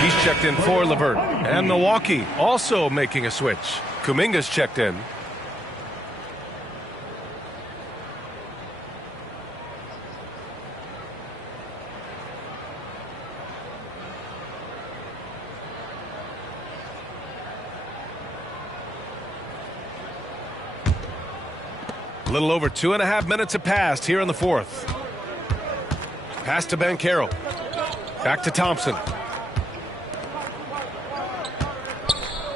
He's checked in for LeVert. And Milwaukee also making a switch. Kuminga's checked in. little over 2.5 minutes have passed here in the fourth. Pass to Banchero. Back to Thompson.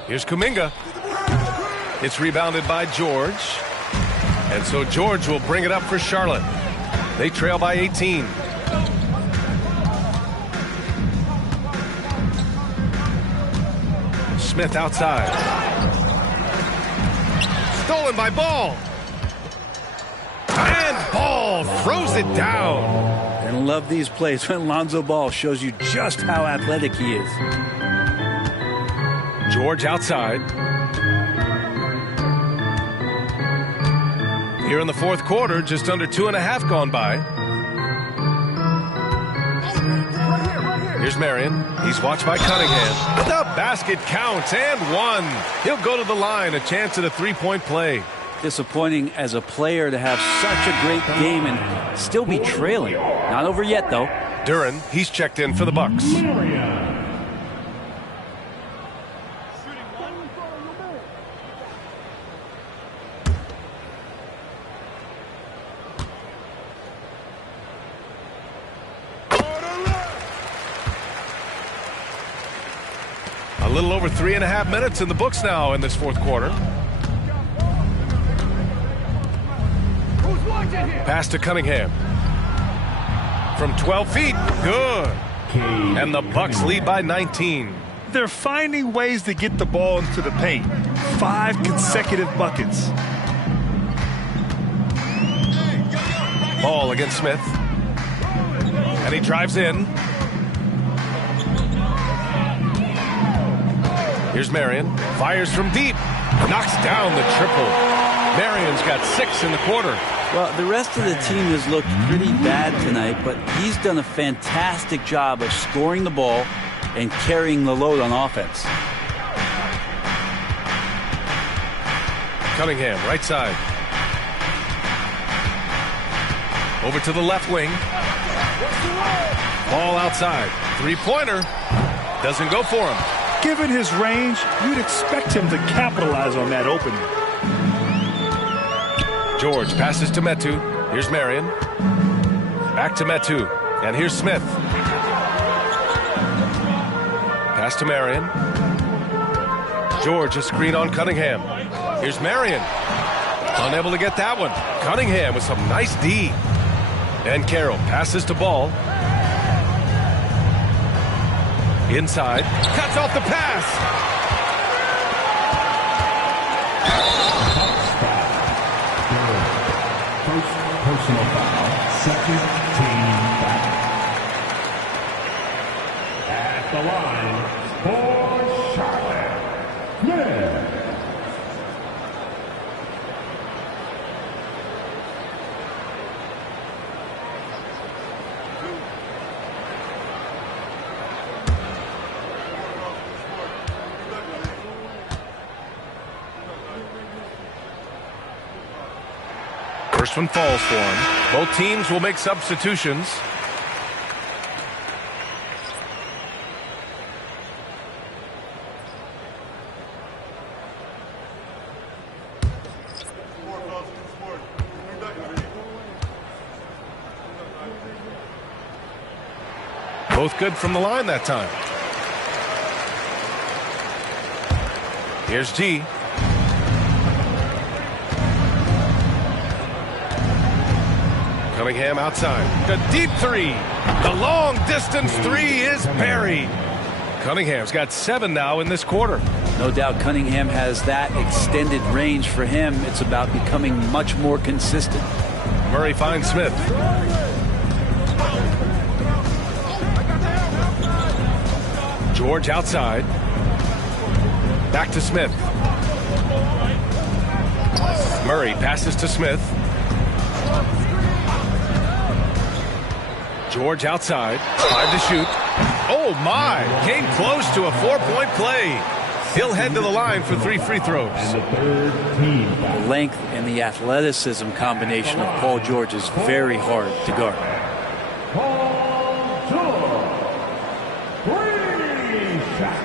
Here's Kuminga. It's rebounded by George. And so George will bring it up for Charlotte. They trail by 18. Smith outside. Stolen by Ball. And Ball throws it down. And love these plays when Lonzo Ball shows you just how athletic he is. George outside. Here in the fourth quarter, just under 2.5 gone by. Here's Marion. He's watched by Cunningham. The basket counts and one. He'll go to the line. A chance at a three-point play. Disappointing as a player to have such a great game and still be trailing. Not over yet, though. Duren, he's checked in for the Bucks. A little over 3.5 minutes in the books now in this fourth quarter. Pass to Cunningham. From 12 feet. Good. And the Bucks lead by 19. They're finding ways to get the ball into the paint. 5 consecutive buckets. Ball against Smith. And he drives in. Here's Marion. Fires from deep. Knocks down the triple. Marion's got 6 in the quarter. Well, the rest of the team has looked pretty bad tonight, but he's done a fantastic job of scoring the ball and carrying the load on offense. Cunningham, right side. Over to the left wing. Ball outside. Three-pointer. Doesn't go for him. Given his range, you'd expect him to capitalize on that opening. George passes to Metu. Here's Marion. Back to Metu. And here's Smith. Pass to Marion. George, a screen on Cunningham. Here's Marion. Unable to get that one. Cunningham with some nice D. And Carroll passes to Ball. Inside. Cuts off the pass. Personal foul, second team foul. At the line for Charlotte, Smith. First one falls for him. Both teams will make substitutions. Both good from the line that time. Here's G. Cunningham outside. The deep three. The long distance three is buried. Cunningham's got 7 now in this quarter. No doubt Cunningham has that extended range for him. It's about becoming much more consistent. Murray finds Smith. George outside. Back to Smith. Murray passes to Smith. George outside. 5 to shoot. Oh, my. Came close to a 4-point play. He'll head to the line for 3 free throws. The length and the athleticism combination of Paul George is very hard to guard. Paul George, 3 shots.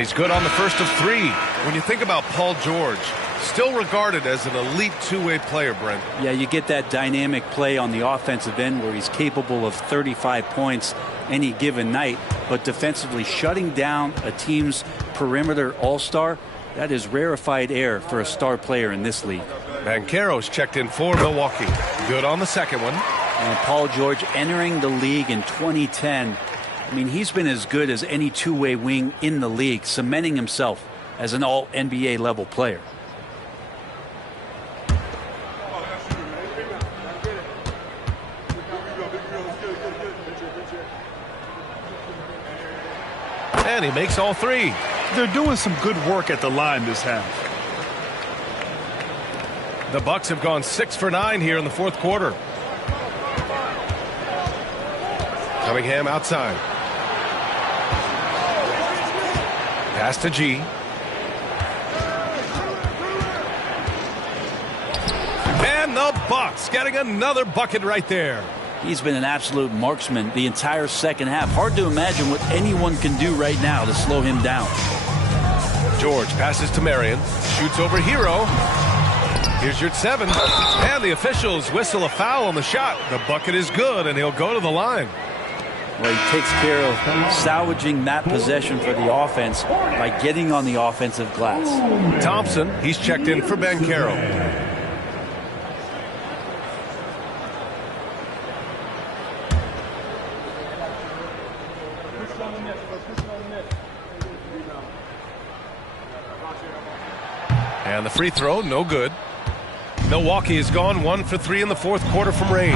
And he's good on the first of 3. When you think about Paul George, still regarded as an elite two-way player, Brent. Yeah, you get that dynamic play on the offensive end where he's capable of 35 points any given night, but defensively shutting down a team's perimeter all-star, that is rarefied air for a star player in this league. Banchero's checked in for Milwaukee. Good on the second one. And Paul George entering the league in 2010. I mean, he's been as good as any two-way wing in the league, cementing himself as an all-NBA level player. And he makes all 3. They're doing some good work at the line this half. The Bucks have gone 6 for 9 here in the fourth quarter. Cunningham outside. Pass to G. And the Bucks getting another bucket right there. He's been an absolute marksman the entire second half. Hard to imagine what anyone can do right now to slow him down. George passes to Marion. Shoots over Hero. Here's your 7. And the officials whistle a foul on the shot. The bucket is good, and he'll go to the line. Well, he takes care of salvaging that possession for the offense by getting on the offensive glass. Thompson, he's checked in for Banchero. And the free throw, no good. Milwaukee has gone 1 for 3 in the fourth quarter from range.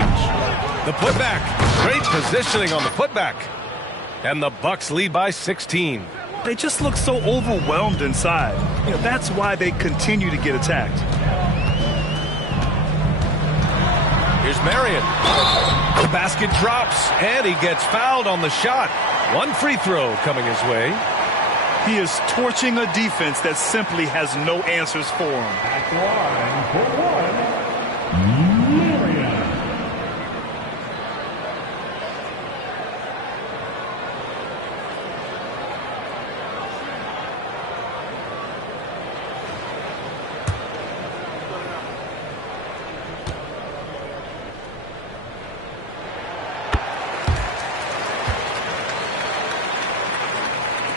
The putback, great positioning on the putback. And the Bucks lead by 16. They just look so overwhelmed inside. That's why they continue to get attacked. Here's Marion. The basket drops, and he gets fouled on the shot. 1 free throw coming his way. He is torching a defense that simply has no answers for him. At the line for 1, Marion.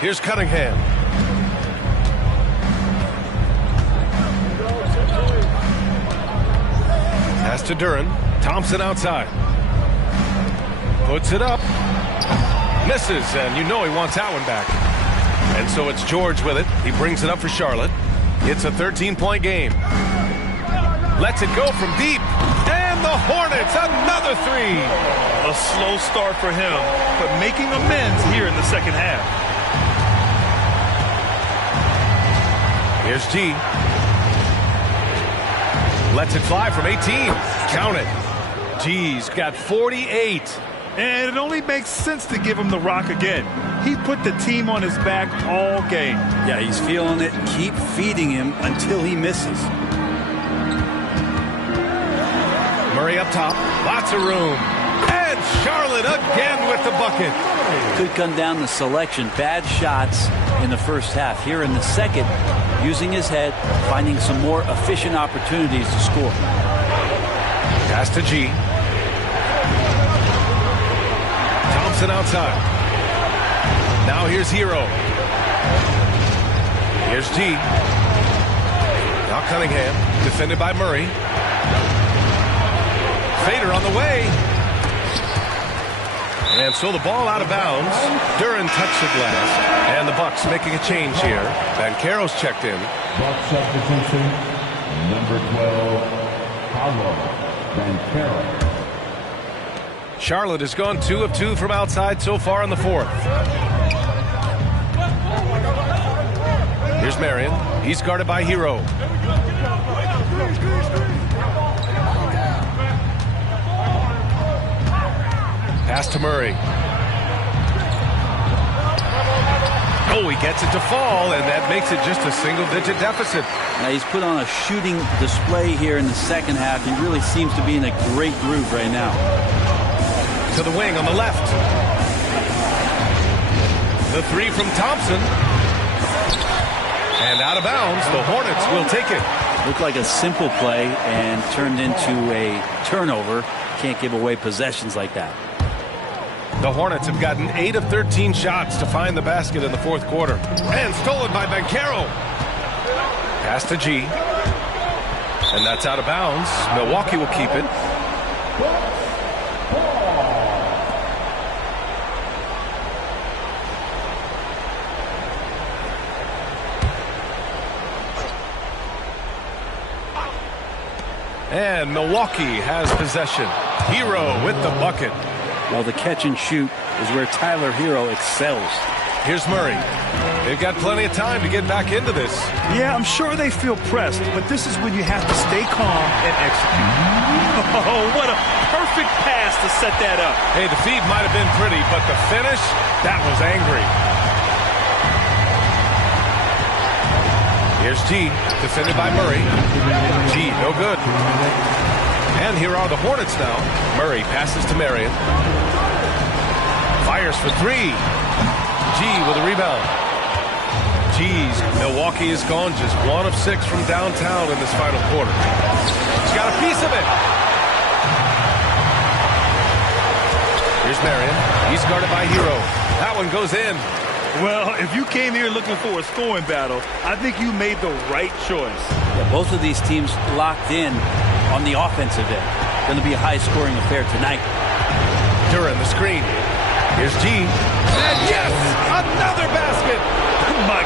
Here's Cunningham. Pass to Duren. Thompson outside. Puts it up. Misses, and you know he wants that one back. And so it's George with it. He brings it up for Charlotte. It's a 13-point game. Lets it go from deep. And the Hornets, another 3. A slow start for him, but making amends here in the second half. Here's G. Lets it fly from 18. Count it. G's got 48. And it only makes sense to give him the rock again. He put the team on his back all game. Yeah, he's feeling it. Keep feeding him until he misses. Murray up top. Lots of room. And Charlotte again with the bucket. Could come down to selection. Bad shots in the first half. Here in the second, using his head, finding some more efficient opportunities to score. Pass to G. Thompson outside. Now here's Hero. Here's G. Now Cunningham, defended by Murray. Fader on the way. And so the ball out of bounds. Duren touched the glass. And the Bucks making a change here. Banchero's checked in. Bucks substitution, number 12, Paolo Banchero. Charlotte has gone 2 of 2 from outside so far in the fourth. Here's Marion. He's guarded by Hero. Pass to Murray. Oh, he gets it to fall, and that makes it just a single-digit deficit. Now he's put on a shooting display here in the second half. He really seems to be in a great groove right now. To the wing on the left. The 3 from Thompson. And out of bounds, the Hornets will take it. Looked like a simple play and turned into a turnover. Can't give away possessions like that. The Hornets have gotten 8 of 13 shots to find the basket in the fourth quarter. And stolen by Banchero. Pass to G. And that's out of bounds. Milwaukee will keep it. And Milwaukee has possession. Hero with the bucket. Well, the catch and shoot is where Tyler Hero excels. Here's Murray. They've got plenty of time to get back into this. Yeah, I'm sure they feel pressed, but this is when you have to stay calm and execute. Oh, what a perfect pass to set that up. Hey, the feed might have been pretty, but the finish, that was angry. Here's G, defended by Murray. G, no good. And here are the Hornets now. Murray passes to Marion. Fires for three. G with a rebound. G's, Milwaukee is gone just 1 of 6 from downtown in this final quarter. He's got a piece of it. Here's Marion. He's guarded by Hero. That one goes in. Well, if you came here looking for a scoring battle, I think you made the right choice. Yeah, both of these teams locked in on the offensive end. Going to be a high-scoring affair tonight. Duran, the screen. Here's G. And yes! Another basket! My